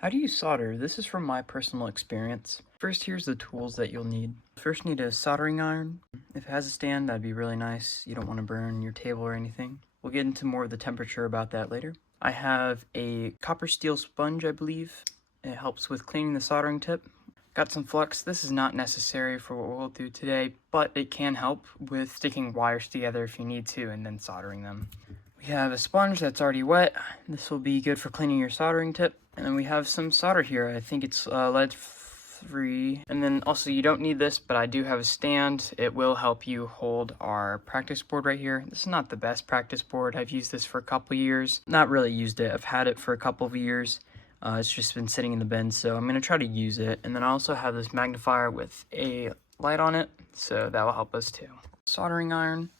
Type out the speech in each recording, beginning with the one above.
How do you solder? This is from my personal experience. First, here's the tools that you'll need. First, need a soldering iron. If it has a stand, that'd be really nice. You don't want to burn your table or anything. We'll get into more of the temperature about that later. I have a copper steel sponge, I believe. It helps with cleaning the soldering tip. Got some flux. This is not necessary for what we'll do today, but it can help with sticking wires together if you need to and then soldering them. We have a sponge that's already wet. This will be good for cleaning your soldering tip. And then we have some solder here. I think it's lead free. And then also you don't need this, but I do have a stand. It will help you hold our practice board right here. This is not the best practice board. I've used this for a couple years. Not really used it. I've had it for a couple of years. It's just been sitting in the bin, so I'm going to try to use it. And then I also have this magnifier with a light on it, so that will help us too. Soldering iron.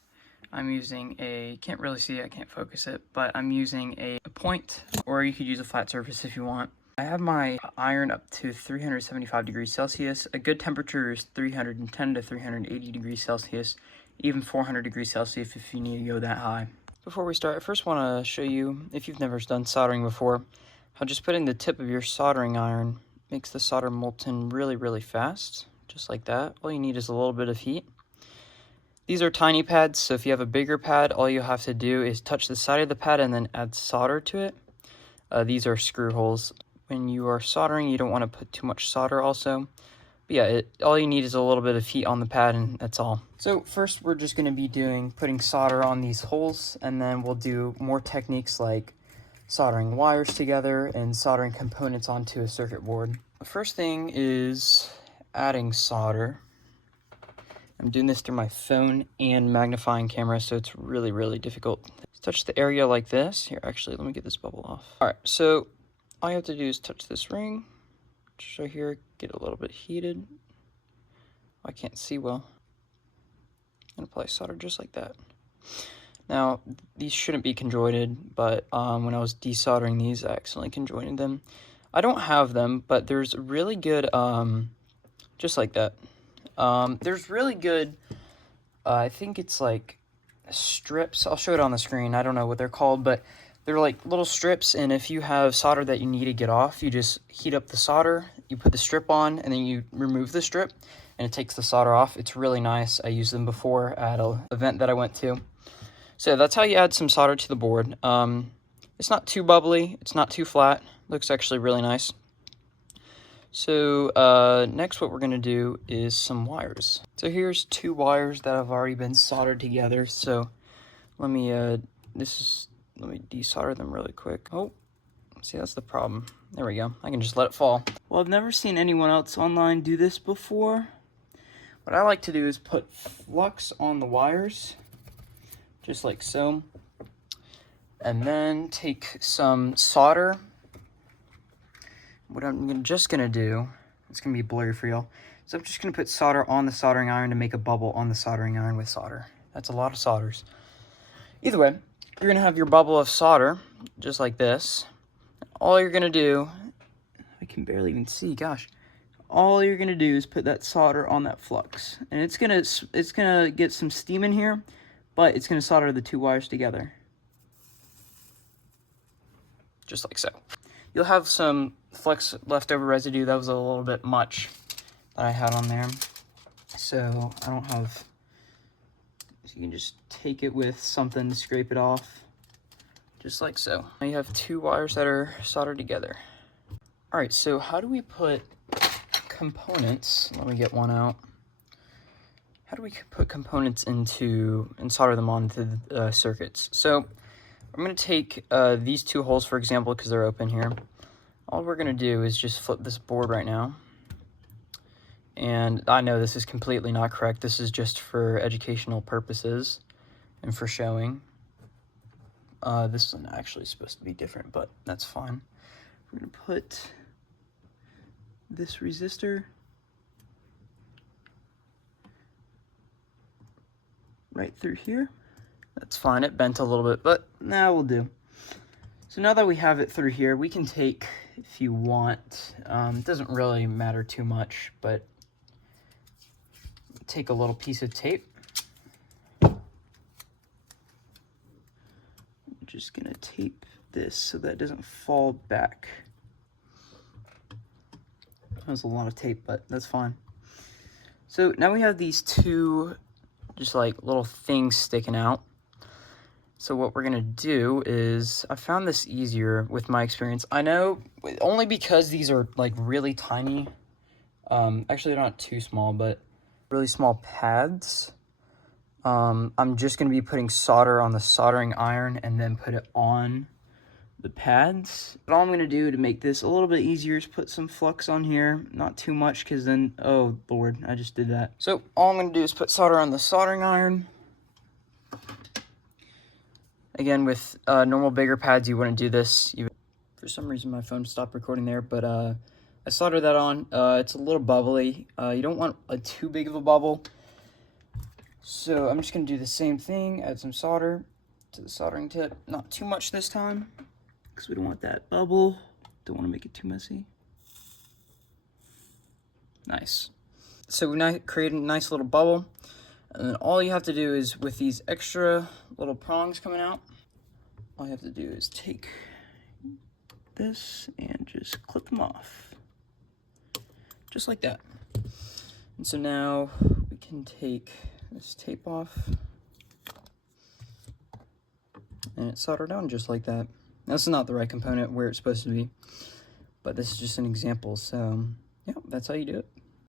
I'm using a, can't really see it, I can't focus it, but I'm using a point, or you could use a flat surface if you want. I have my iron up to 375 degrees Celsius. A good temperature is 310 to 380 degrees Celsius, even 400 degrees Celsius if you need to go that high. Before we start, I first want to show you, if you've never done soldering before, how just putting the tip of your soldering iron makes the solder molten really, really fast, just like that. All you need is a little bit of heat. These are tiny pads, so if you have a bigger pad, all you have to do is touch the side of the pad and then add solder to it. These are screw holes. When you are soldering, you don't want to put too much solder also. But yeah, all you need is a little bit of heat on the pad and that's all. So first we're just going to be putting solder on these holes, and then we'll do more techniques like soldering wires together and soldering components onto a circuit board. The first thing is adding solder. I'm doing this through my phone and magnifying camera, so it's really, really difficult. Touch the area like this. Here, actually, let me get this bubble off. All right, so all you have to do is touch this ring. Just right here, get a little bit heated. I can't see well. And apply solder just like that. Now, these shouldn't be conjoined, but when I was desoldering these, I accidentally conjoined them. I don't have them, but there's really good, just like that. There's really good, I think it's like strips. I'll show it on the screen. I don't know what they're called, but they're like little strips, and if you have solder that you need to get off, you just heat up the solder, you put the strip on, and then you remove the strip, and it takes the solder off. It's really nice. I used them before at an event that I went to. So that's how you add some solder to the board. It's not too bubbly. It's not too flat. Looks actually really nice. So next what we're going to do is some wires. So here's two wires that have already been soldered together. So let me desolder them really quick. Oh, see, that's the problem. There we go. I can just let it fall. Well, I've never seen anyone else online do this before. What I like to do is put flux on the wires, just like so. And then take some solder. What I'm just going to do, it's going to be blurry for y'all, so I'm just going to put solder on the soldering iron to make a bubble on the soldering iron with solder. That's a lot of solders. Either way, you're going to have your bubble of solder, just like this. All you're going to do, I can barely even see, gosh. All you're going to do is put that solder on that flux. And it's going to get some steam in here, but it's going to solder the two wires together. Just like so. You'll have some flux leftover residue. That was a little bit much that I had on there. So I don't have, so you can just take it with something to scrape it off. Just like so. Now you have two wires that are soldered together. All right, so how do we put components? Let me get one out. How do we put components into and solder them onto the circuits? So I'm going to take these two holes, for example, because they're open here. All we're going to do is just flip this board right now. And I know this is completely not correct. This is just for educational purposes and for showing. This one actually is supposed to be different, but that's fine. We're going to put this resistor right through here. That's fine, it bent a little bit, but now we'll do. So now that we have it through here, we can take, if you want, it doesn't really matter too much, but take a little piece of tape. I'm just gonna tape this so that it doesn't fall back. That was a lot of tape, but that's fine. So now we have these two just like little things sticking out. So what we're gonna do is, I found this easier with my experience. I know only because these are like really tiny. Actually they're not too small, but really small pads. I'm just gonna be putting solder on the soldering iron and then put it on the pads. But all I'm gonna do to make this a little bit easier is put some flux on here. Not too much, because then, oh Lord, I just did that. So all I'm gonna do is put solder on the soldering iron. Again, with normal bigger pads, you wouldn't do this. For some reason, my phone stopped recording there, but I soldered that on. It's a little bubbly. You don't want too big of a bubble. So I'm just gonna do the same thing, add some solder to the soldering tip. Not too much this time, because we don't want that bubble. Don't want to make it too messy. Nice. So we create a nice little bubble. And then all you have to do is, with these extra little prongs coming out, all you have to do is take this and just clip them off. Just like that. And so now we can take this tape off and it's soldered down just like that. Now, this is not the right component where it's supposed to be, but this is just an example. So yeah, that's how you do it.